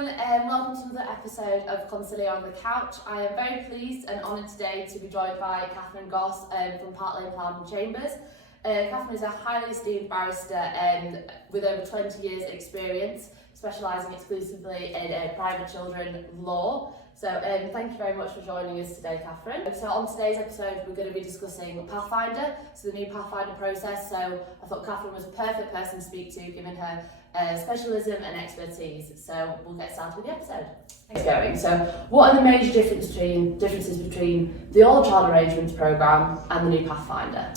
everyone, and welcome to another episode of Consilia on the Couch. I am very pleased and honoured today to be joined by Katherine Goss from Park Lane Plowden Chambers. Katherine is a highly esteemed barrister with over 20 years experience, specialising exclusively in private children law. So thank you very much for joining us today, Katherine. So on today's episode, we're going to be discussing Pathfinder, so the new Pathfinder process. So I thought Katherine was a perfect person to speak to, given her specialism and expertise. So we'll get started with the episode. Thanks, going. So what are the major differences between the old child arrangements programme and the new Pathfinder?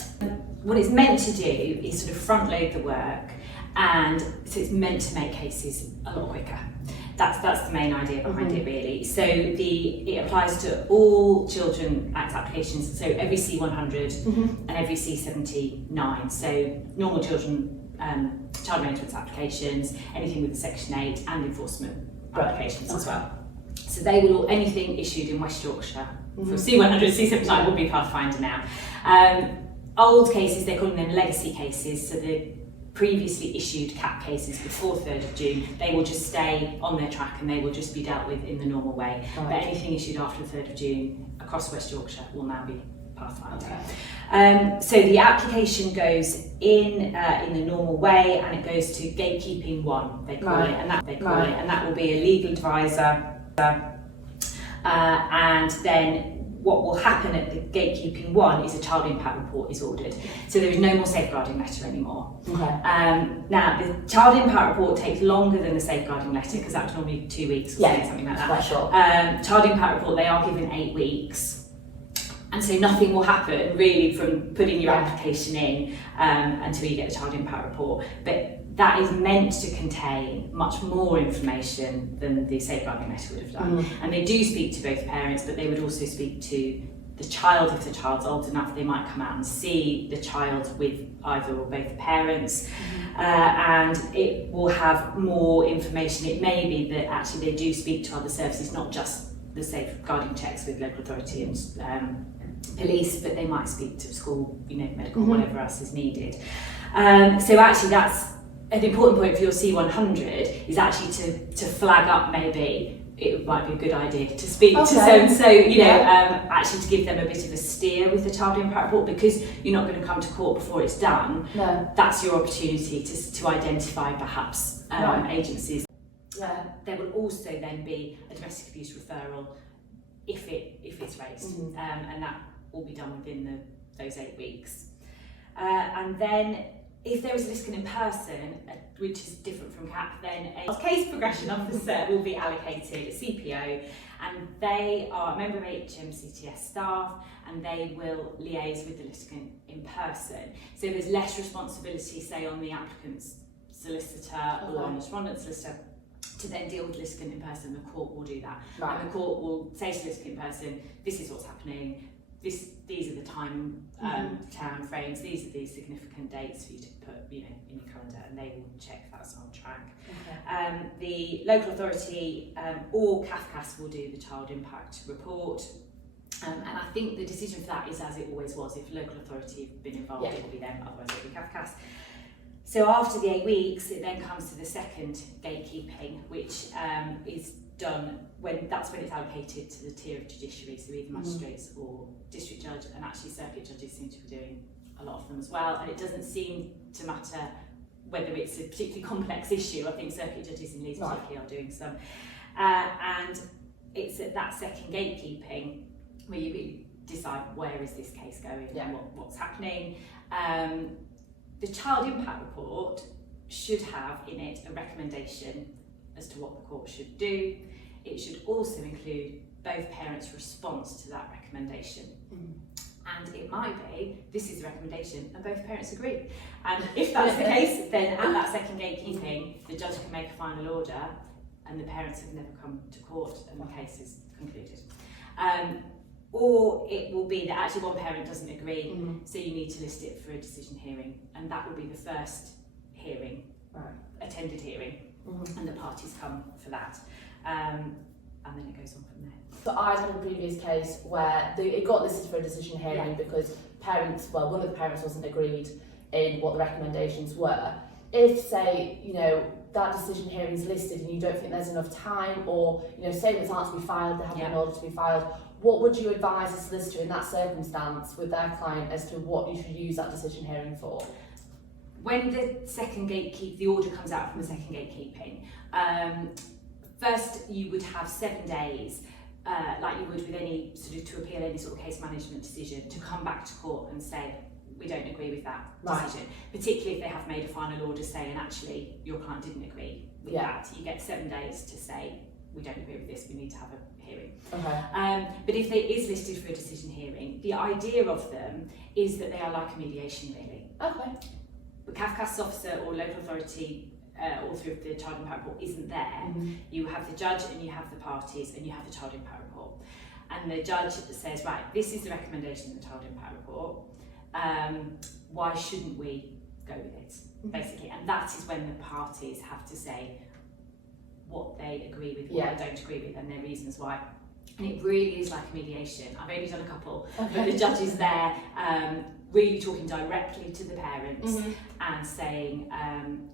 What it's meant to do is sort of front load the work, and so it's meant to make cases a lot quicker. That's the main idea behind it, really. So it applies to all Children Act applications, so every C100 and every C79. So normal child arrangements applications, anything with Section 8 and enforcement applications as well. So they will all, anything issued in West Yorkshire for C100, C79 will be Pathfinder now. Old cases, they're calling them legacy cases, so the previously issued CAP cases before 3rd of June, they will just stay on their track and they will just be dealt with in the normal way. Right. But anything issued after the 3rd of June across West Yorkshire will now be Pathfinder. Okay. So the application goes in the normal way, and it goes to gatekeeping 1, they call it, and that will be a legal advisor, and then what will happen at the gatekeeping 1 is a child impact report is ordered. So there is no more safeguarding letter anymore. Okay. Now, the child impact report takes longer than the safeguarding letter, because that's normally 2 weeks or something like that. Quite short. Child impact report, they are given 8 weeks. And so nothing will happen really from putting your application in until you get the child impact report. But that is meant to contain much more information than the safeguarding letter would have done. And they do speak to both parents, but they would also speak to the child. If the child's old enough, they might come out and see the child with either or both parents. And it will have more information. It may be that actually they do speak to other services, not just the safeguarding checks with local authority and police, but they might speak to school, medical, whatever else is needed. So actually that's an important point for your C100, is actually to flag up, maybe it might be a good idea to speak to so-and-so, actually to give them a bit of a steer with the child impact report, because you're not going to come to court before it's done. No. That's your opportunity to identify perhaps agencies. There will also then be a domestic abuse referral if it's raised, and that will be done within those 8 weeks. And then if there is a litigant in person, which is different from CAP, then a case progression officer will be allocated, a CPO, and they are a member of HMCTS staff, and they will liaise with the litigant in person. So there's less responsibility, say, on the applicant's solicitor or on the respondent's solicitor to then deal with the litigant in person. The court will do that. Right. And the court will say to the litigant in person, this is what's happening, these are the time frames, these are the significant dates for you to put in your calendar, and they will check that's on track. Okay. The local authority or CAFCAS will do the child impact report, and I think the decision for that is as it always was. If local authority have been involved, it will be them, otherwise it will be CAFCAS. So after the 8 weeks, it then comes to the second gatekeeping, which is done when it's allocated to the tier of judiciary, so either magistrates or district judge, and actually circuit judges seem to be doing a lot of them as well. And it doesn't seem to matter whether it's a particularly complex issue. I think circuit judges in Leeds particularly are doing some. And it's at that second gatekeeping where you really decide where is this case going and what's happening. The child impact report should have in it a recommendation as to what the court should do. It should also include both parents' response to that recommendation. And it might be, this is the recommendation, and both parents agree. And if that's the case, then at that second gatekeeping, the judge can make a final order, and the parents have never come to court, and the case is concluded. Or it will be that actually one parent doesn't agree, so you need to list it for a decision hearing, and that will be the first hearing, attended hearing. And the parties come for that, and then it goes on from there. So I had a previous case where it got listed for a decision hearing because one of the parents wasn't agreed in what the recommendations were. If, say, that decision hearing is listed and you don't think there's enough time, or statements aren't to be filed, they haven't been ordered to be filed, what would you advise a solicitor in that circumstance with their client as to what you should use that decision hearing for? When the order comes out from the second gatekeeping, first you would have 7 days, like you would with any to appeal any sort of case management decision, to come back to court and say, we don't agree with that decision, particularly if they have made a final order saying actually your client didn't agree with that. You get 7 days to say, we don't agree with this, we need to have a hearing. But if it is listed for a decision hearing, the idea of them is that they are like a mediation, really. But CAFCAS officer or local authority author of the child impact report isn't there. You have the judge and you have the parties and you have the child impact report. And the judge says, right, this is the recommendation in the child impact report. Why shouldn't we go with it, basically? And that is when the parties have to say what they agree with, what they don't agree with, and their reasons why. And it really is like a mediation. I've only done a couple, but the judge is there really talking directly to the parents and saying,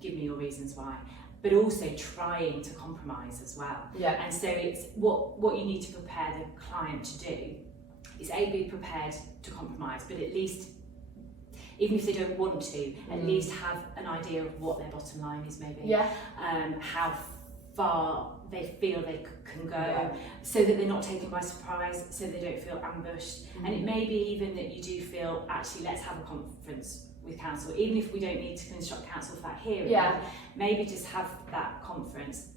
give me your reasons why, but also trying to compromise as well. And so it's what you need to prepare the client to do is be prepared to compromise, but at least, even if they don't want to, at least have an idea of what their bottom line is, maybe. How far they feel they can go, so that they're not taken by surprise, so they don't feel ambushed. And it may be even that you do feel, actually, let's have a conference with council, even if we don't need to instruct council for that hearing. Maybe just have that conference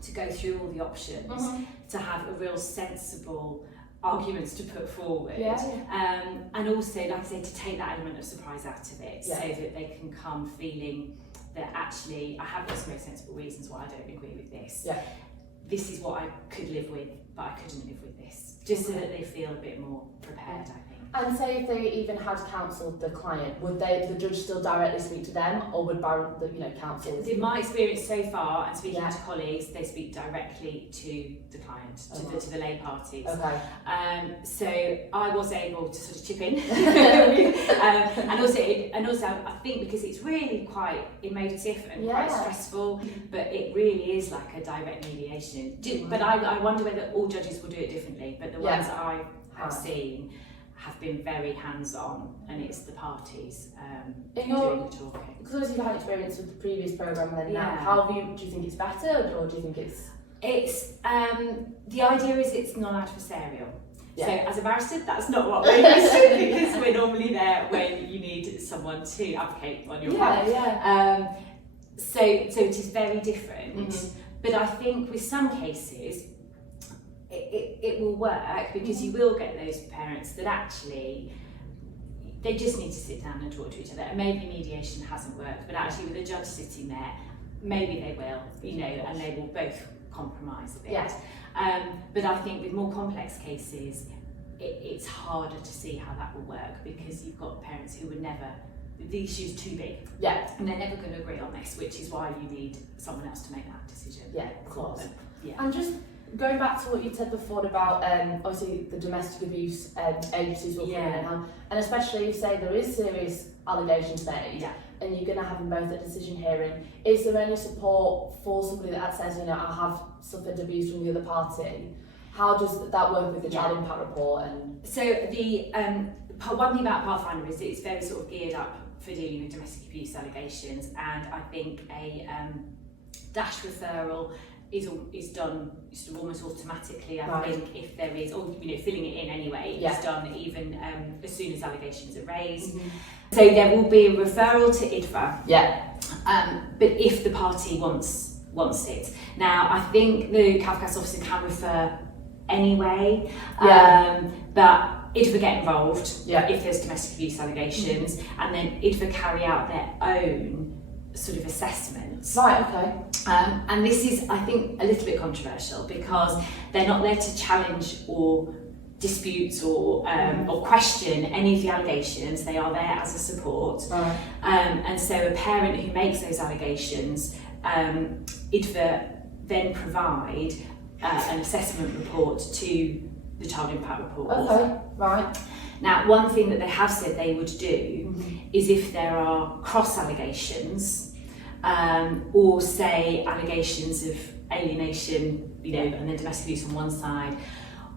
to go through all the options, to have a real sensible arguments to put forward, and also, like I say, to take that element of surprise out of it, so that they can come feeling that actually I have got some very sensible reasons why I don't agree with this. This is what I could live with, but I couldn't live with this. Just so that they feel a bit more prepared, I think. And say if they even had counselled the client, would the judge still directly speak to them, or would counsel? In my experience so far, and speaking to colleagues, they speak directly to the client, to the lay parties. So I was able to sort of chip in, and also I think because it's really quite emotive and quite stressful, but it really is like a direct mediation. But I wonder whether all judges will do it differently. But the ones that I have seen have been very hands-on, and it's the parties doing the talking. Because obviously you've had experience with the previous programme and then now, do you think it's better, or do you think it's... It's, the idea is it's non-adversarial. So as a barrister, that's not what we're used to, because we're normally there when you need someone to advocate on your behalf. So it is very different, but I think with some cases, it will work, because you will get those parents that actually they just need to sit down and talk to each other, and maybe mediation hasn't worked, but actually with a judge sitting there, maybe they will, and they will both compromise a bit. But I think with more complex cases, it's harder to see how that will work, because you've got parents who would never, the issue's too big, and they're never going to agree on this, which is why you need someone else to make that decision. Of course. And just going back to what you said before about obviously the domestic abuse agencies will come in, and especially if, say, there is serious allegations made, and you're going to have them both at decision hearing, is there any support for somebody that says, I have suffered abuse from the other party? How does that work with the child impact report? And so the one thing about Pathfinder is it's very sort of geared up for dealing with domestic abuse allegations, and I think a dash referral is done sort of almost automatically. I think if there is, or filling it in anyway, is done even as soon as allegations are raised. So there will be a referral to IDVA. But if the party wants it. Now I think the CAFCAS officer can refer anyway, but IDVA get involved if there's domestic abuse allegations, and then IDVA carry out their own sort of assessments. And this is, I think, a little bit controversial, because they're not there to challenge or dispute or question any of the allegations. They are there as a support. And so a parent who makes those allegations, IDVA then provide an assessment report to the child impact report. Now, one thing that they have said they would do is if there are cross allegations, or say allegations of alienation, and then domestic abuse on one side.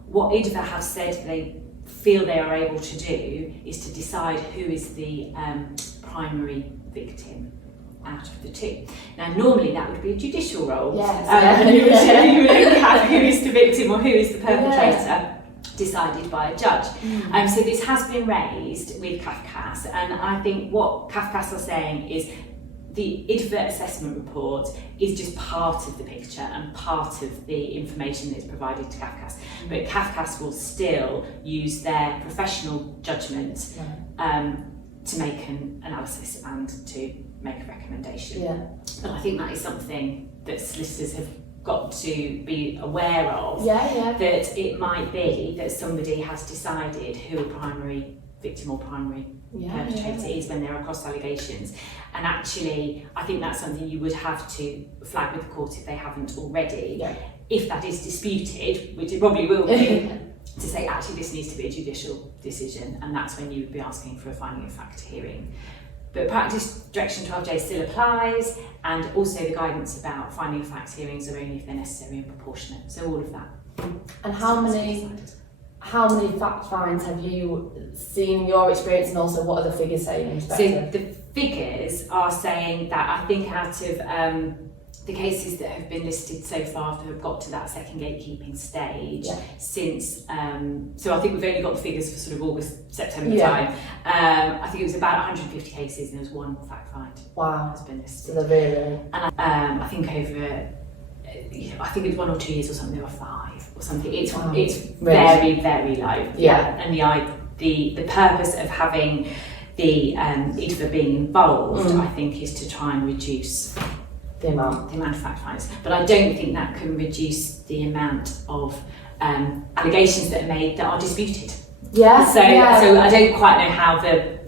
What IDVA have said they feel they are able to do is to decide who is the primary victim out of the two. Now, normally that would be a judicial role. Yes. You would only have who is the victim or who is the perpetrator decided by a judge. So this has been raised with CAFCAS, and I think what CAFCAS are saying is the IDVA assessment report is just part of the picture and part of the information that's provided to CAFCAS. But CAFCAS will still use their professional judgment to make an analysis and to make a recommendation. And I think that is something that solicitors have got to be aware of, that it might be that somebody has decided who a primary victim or primary perpetrator is when there are cross allegations, and actually I think that's something you would have to flag with the court if they haven't already, if that is disputed, which it probably will be, to say actually this needs to be a judicial decision, and that's when you would be asking for a finding of fact hearing. But practice direction 12J still applies, and also the guidance about finding of fact hearings are only if they're necessary and proportionate, so all of that. And how many fact finds have you seen in your experience, and also what are the figures saying? So the figures are saying that I think out of the cases that have been listed so far have got to that second gatekeeping stage since, so I think we've only got the figures for sort of August, September time. I think it was about 150 cases and there was one fact find has been listed. So they're really... And I think over, I think it was 1 or 2 years or something, there were 5 or something. It's very, very low. And the purpose of having the IDVA being involved, I think, is to try and reduce the amount of fact finds. But I don't think that can reduce the amount of allegations that are made that are disputed. So I don't quite know how the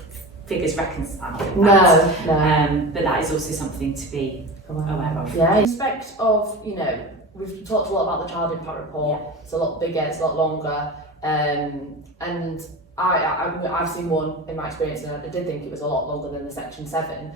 figures reconcile with that. But that is also something to be aware of. In respect of, we've talked a lot about the child impact report. It's a lot bigger, it's a lot longer, and I've seen one in my experience, and I did think it was a lot longer than the Section 7.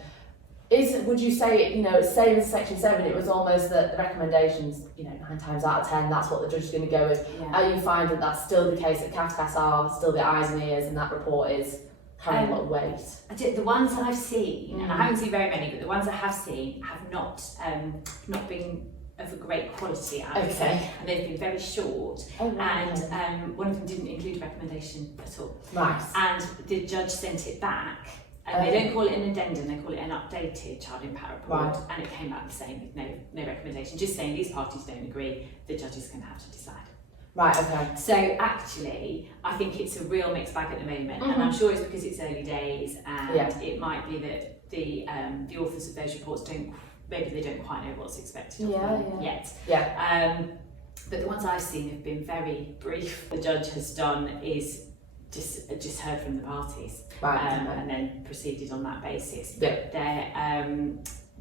Would you say, same as Section 7, it was almost the recommendations, 9 times out of 10, that's what the judge is going to go with. Are you finding that's still the case, that CAFCAS are still the eyes and ears, and that report is carrying a lot of weight? The ones that I've seen, and I haven't seen very many, but the ones I have seen have not been of a great quality, I would say, and they've been very short, and one of them didn't include a recommendation at all. And the judge sent it back. And they don't call it an addendum, they call it an updated child impact report, and it came back the same with no recommendation, just saying these parties don't agree, the judge is going to have to decide. So actually, I think it's a real mixed bag at the moment, and I'm sure it's because it's early days, and it might be that the authors of those reports maybe they don't quite know what's expected of them yet. But the ones I've seen have been very brief. The judge has done is just heard from the parties, and then proceeded on that basis. But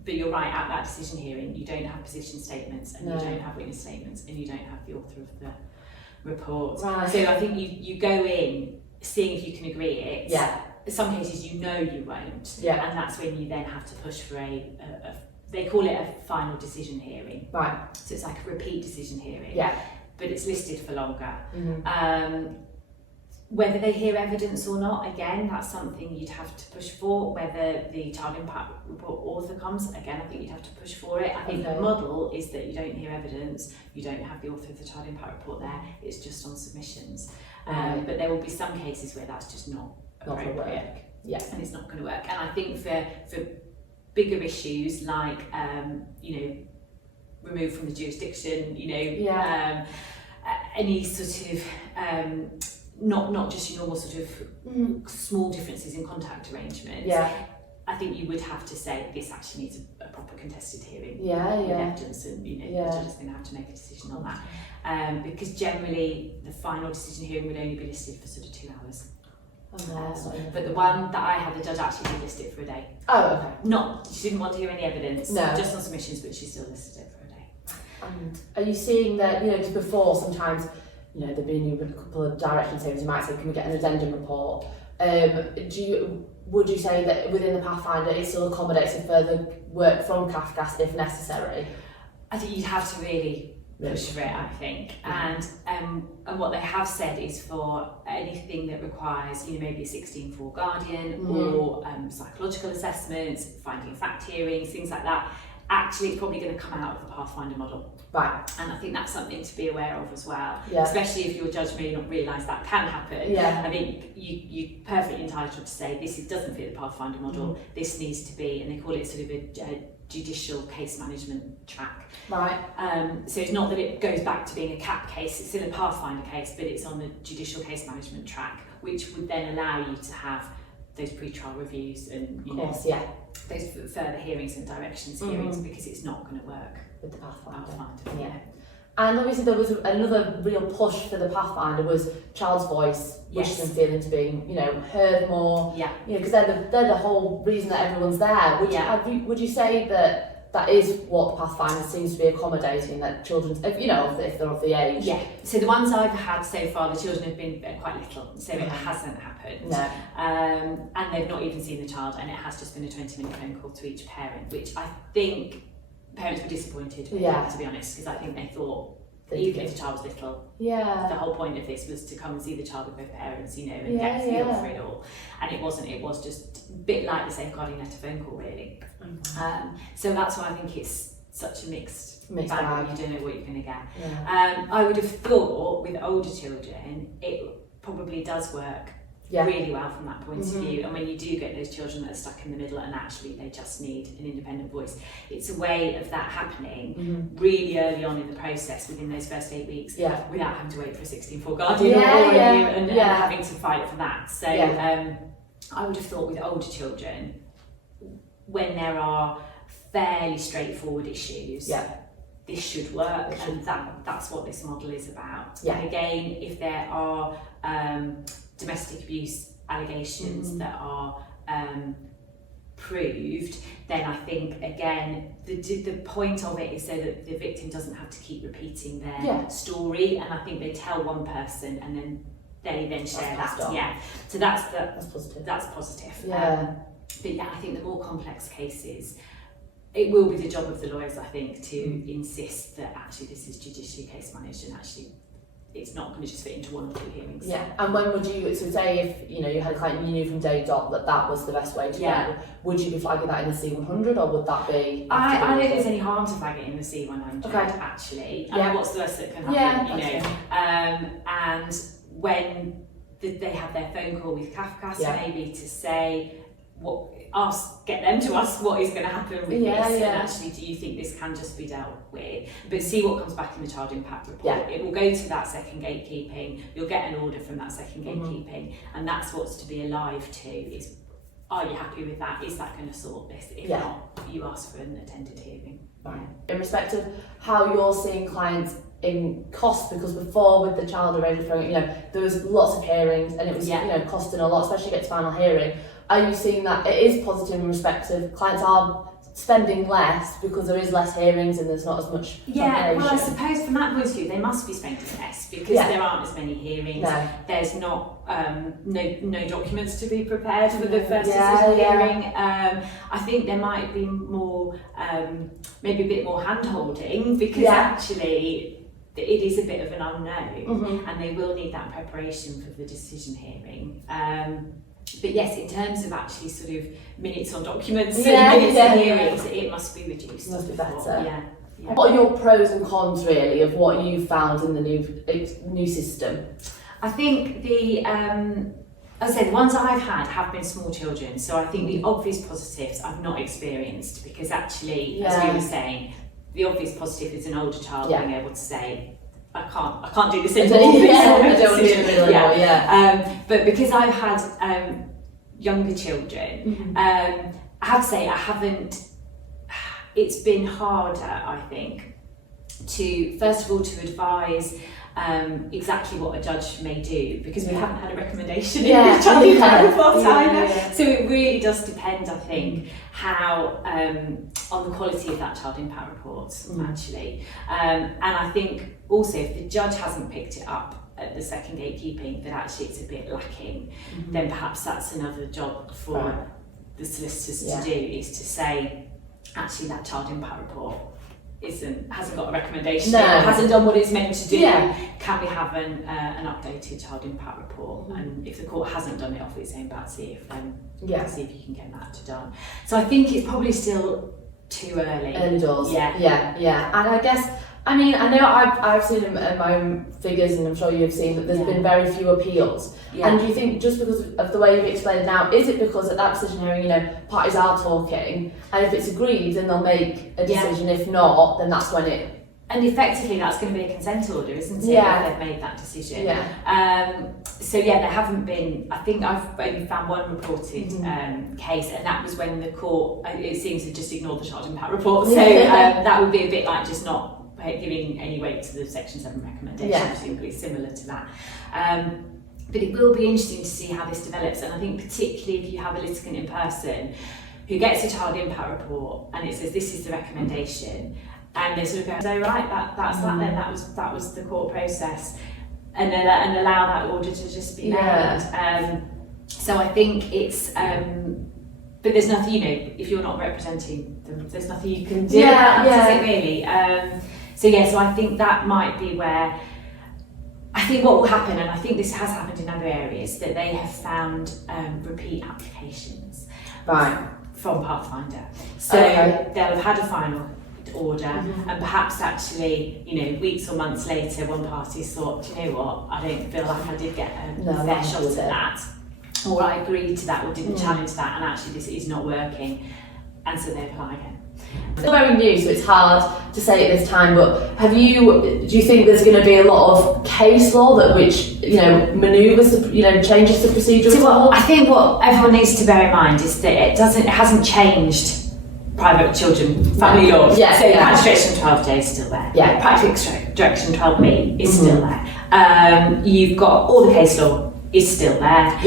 you're right, at that decision hearing, you don't have position statements, and you don't have witness statements, and you don't have the author of the report. So I think you go in seeing if you can agree it. In some cases you won't, and that's when you then have to push for they call it a final decision hearing. So it's like a repeat decision hearing. But it's listed for longer. Whether they hear evidence or not, again, that's something you'd have to push for. Whether the child impact report author comes, again, I think you'd have to push for it. I think the model is that you don't hear evidence, you don't have the author of the child impact report there, it's just on submissions. But there will be some cases where that's just not appropriate. And it's not going to work. And I think for bigger issues like, removed from the jurisdiction, any sort of, not just your normal sort of small differences in contact arrangements. I think you would have to say this actually needs a proper contested hearing with evidence, and the judge is going to have to make a decision on that. Because generally the final decision hearing would only be listed for sort of 2 hours. But the one that I had, the judge actually did list it for a day. She didn't want to hear any evidence, just on submissions, but she still listed it for a day. And are you seeing that, just before sometimes, there've been a couple of direction savings, you might say, can we get an addendum report? would you say that within the Pathfinder it still accommodates a further work from CAFCAS if necessary? I think you'd have to really push for it, I think. And what they have said is for anything that requires, maybe a 16-4 guardian or psychological assessments, finding fact hearings, things like that, actually it's probably going to come out of the Pathfinder model. Right. And I think that's something to be aware of as well, yeah. especially if your judge may not realise that can happen. Yeah. I think you're perfectly entitled to say this doesn't fit the Pathfinder model, this needs to be, and they call it sort of a judicial case management track. Right. So it's not that it goes back to being a CAP case, it's still a Pathfinder case, but it's on the judicial case management track, which would then allow you to have those pre-trial reviews and those further hearings and directions hearings, because it's not going to work with the Pathfinder. Yeah. And obviously there was another real push for the Pathfinder was child's voice, wishes and feelings being, heard more. Yeah. Because they're the whole reason that everyone's there. Would you say that is what the Pathfinder seems to be accommodating, that children, if they're of the age? Yeah. So the ones I've had so far, the children have been quite little, so it hasn't happened. No. And they've not even seen the child, and it has just been a 20-minute phone call to each parent, which I think parents were disappointed with, to be honest, because I think they thought, even if the child was little, the whole point of this was to come and see the child with both parents, and get a feel for it all. And it wasn't, it was just a bit like the safeguarding letter phone call, really. So that's why I think it's such a mixed bag. You don't know what you're going to get. Yeah. I would have thought with older children, it probably does work really well from that point of view. And when you do get those children that are stuck in the middle and actually they just need an independent voice, it's a way of that happening really early on in the process, within those first 8 weeks, without having to wait for a 16-4 guardian or review and having to fight for that. So I would have thought with older children, when there are fairly straightforward issues, this should work, and that's what this model is about. And again, if there are domestic abuse allegations that are proved, then I think again the point of it is so that the victim doesn't have to keep repeating their story, and I think they tell one person and then they then share that. So that's positive. That's positive. But I think the more complex cases, it will be the job of the lawyers, I think, to insist that actually this is judicially case managed, and actually it's not going to just fit into 1 or 2 hearings. Yeah. And when would you, so say if you had a client and you knew from day dot that was the best way to go, would you be flagging that in the C100, or would that be? I don't think there's any harm to flag it in the C100 actually. I mean, what's the worst that can happen? And when they have their phone call with CAFCAS, maybe to say get them to ask what is going to happen with this, and actually do you think this can just be dealt with, but see what comes back in the child impact report. It will go to that second gatekeeping, you'll get an order from that second gatekeeping, and that's what's to be alive to, is are you happy with that, is that going to sort this, if not, you ask for an attended hearing. In respect of how you're seeing clients in cost, because before with the child arrangement program, there was lots of hearings and it was costing a lot, especially to get to final hearing. Are you seeing that it is positive in respect of clients are spending less because there is less hearings and there's not as much preparation? Well, I suppose from that point of view they must be spending less, because there aren't as many hearings. There's not no documents to be prepared for the first decision hearing. I think there might be more, maybe a bit more hand-holding, because actually it is a bit of an unknown, and they will need that preparation for the decision hearing. But yes, in terms of actually sort of minutes on documents and minutes on hearings, it must be reduced. It must be better. What are your pros and cons really of what you found in the new system? I think the as I said, the ones I've had have been small children, so I think the obvious positives I've not experienced, because actually, as we were saying, the obvious positive is an older child being able to say, I can't do this anymore. I don't want to do it anymore. But because I've had younger children, I have to say it's been harder, I think, to first of all to advise exactly what a judge may do, because we haven't had a recommendation in the child impact report either. So it really does depend, I think, how on the quality of that child impact report actually. And I think also if the judge hasn't picked it up at the second gatekeeping that actually it's a bit lacking, then perhaps that's another job for the solicitors to do, is to say, actually that child impact report hasn't got a recommendation, hasn't done what it's meant to do. Can we have an updated child impact report? And if the court hasn't done it off its own bat, see if you can get that done. So I think it's probably still too early. Early doors. Yeah. And I guess, I mean, I know I've seen in my own figures, and I'm sure you've seen that there's been very few appeals. And do you think, just because of the way you've explained now, is it because at that decision hearing, parties are talking, and if it's agreed, then they'll make a decision. If not, then that's when it. And effectively, that's going to be a consent order, isn't it? Yeah. If they've made that decision. Yeah. There haven't been. I think I've only found one reported case, and that was when the court, it seems to just ignore the child impact report. So that would be a bit like just not giving any weight to the Section 7 recommendation, presumably similar to that. But it will be interesting to see how this develops, and I think particularly if you have a litigant in person who gets a child impact report and it says this is the recommendation, and they sort of go, "Oh right, that's that then. That was the court process," and allow that order to just be made. So I think it's. But there's nothing, if you're not representing them, there's nothing you can do. Is it really? So I think that might be where. I think what will happen, and I think this has happened in other areas, that they have found repeat applications from Pathfinder. So they'll have had a final order, and perhaps actually, weeks or months later, one party's thought, do you know what, I don't feel like I did get a fair shot at that, or I agreed to that or didn't challenge that, and actually this is not working, and so they apply again. It's very new, so it's hard to say at this time, but do you think there's going to be a lot of case law which manoeuvres, changes the procedure? So I think what everyone needs to bear in mind is that it hasn't changed private children family law. Practice direction 12J is still there. Practice direction 12B is still there. You've got all the case law is still there.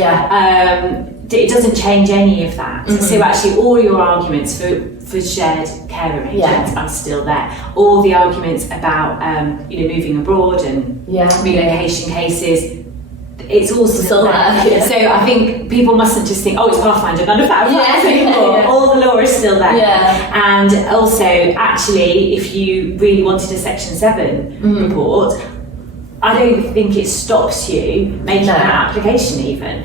It doesn't change any of that. So actually all your arguments for shared care arrangements are still there. All the arguments about moving abroad and relocation cases, it's all still there. So I think people mustn't just think, it's Pathfinder, none of that applies anymore. All the law is still there. And also, actually, if you really wanted a Section 7 report, I don't think it stops you making that application even.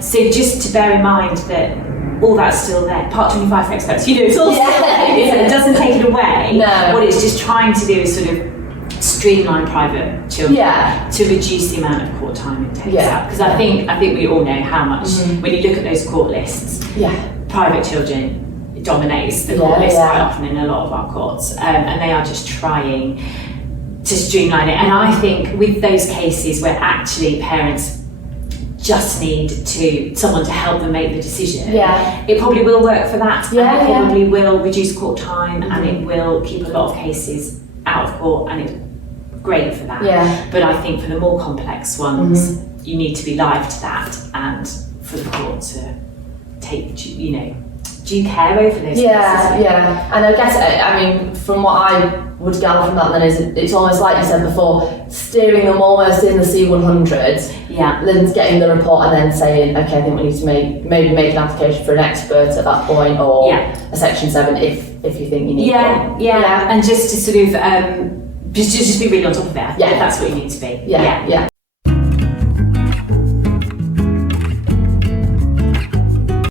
So just to bear in mind that all that's still there. Part 25 for experts, it's all still there. It doesn't take it away. What it's just trying to do is sort of streamline private children to reduce the amount of court time it takes up. Because I think we all know how much, when you look at those court lists, private children dominates the court list quite often in a lot of our courts, and they are just trying to streamline it. And I think with those cases where actually parents just need someone to help them make the decision, it probably will work for that, and it probably will reduce court time, and it will keep a lot of cases out of court, and it's great for that. But I think for the more complex ones, you need to be live to that, and for the court to take due care over those cases. And I guess, from what I would gather from that then is it's almost like you said before, steering them almost in the C100, then getting the report and then saying, okay, I think we need to maybe make an application for an expert at that point, or a Section 7 if you think you need one. And just to sort of just be really on top of it. I think that's what you need to be.